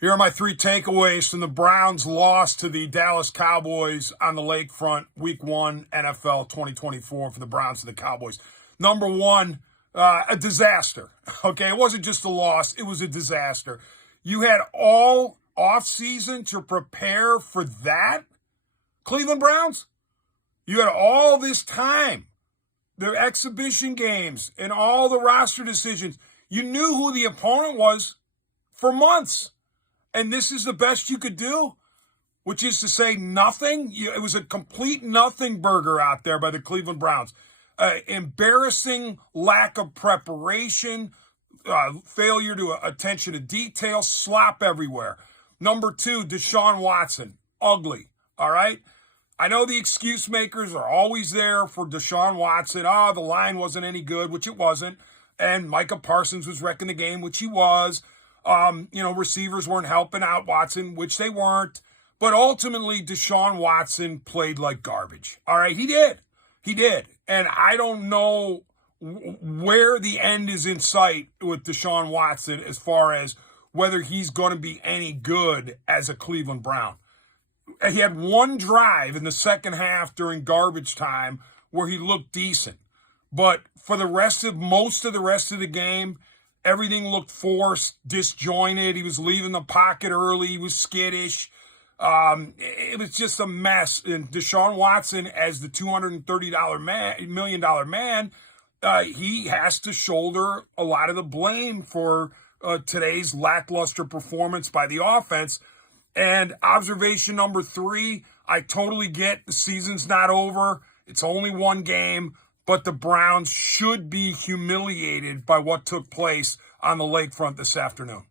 Here are my three takeaways from the Browns' loss to the Dallas Cowboys on the lakefront, Week 1, NFL 2024 for the Browns and the Cowboys. Number one, a disaster. Okay, it wasn't just a loss, it was a disaster. You had all offseason to prepare for that, Cleveland Browns? You had all this time, the exhibition games and all the roster decisions. You knew who the opponent was for months. And this is the best you could do, which is to say nothing. It was a complete nothing burger out there by the Cleveland Browns. Embarrassing lack of preparation, failure to attention to detail, slop everywhere. Number two, Deshaun Watson, ugly, all right? I know the excuse makers are always there for Deshaun Watson. The line wasn't any good, which it wasn't. And Micah Parsons was wrecking the game, which he was. Receivers weren't helping out Watson, which they weren't. But ultimately, Deshaun Watson played like garbage. All right, he did. He did. And I don't know where the end is in sight with Deshaun Watson as far as whether he's going to be any good as a Cleveland Brown. He had one drive in the second half during garbage time where he looked decent. But for most of the rest of the game, everything looked forced, disjointed. He was leaving the pocket early. He was skittish. It was just a mess. And Deshaun Watson, as the $230 million man, he has to shoulder a lot of the blame for today's lackluster performance by the offense. And observation number three, I totally get the season's not over. It's only one game. But the Browns should be humiliated by what took place on the lakefront this afternoon.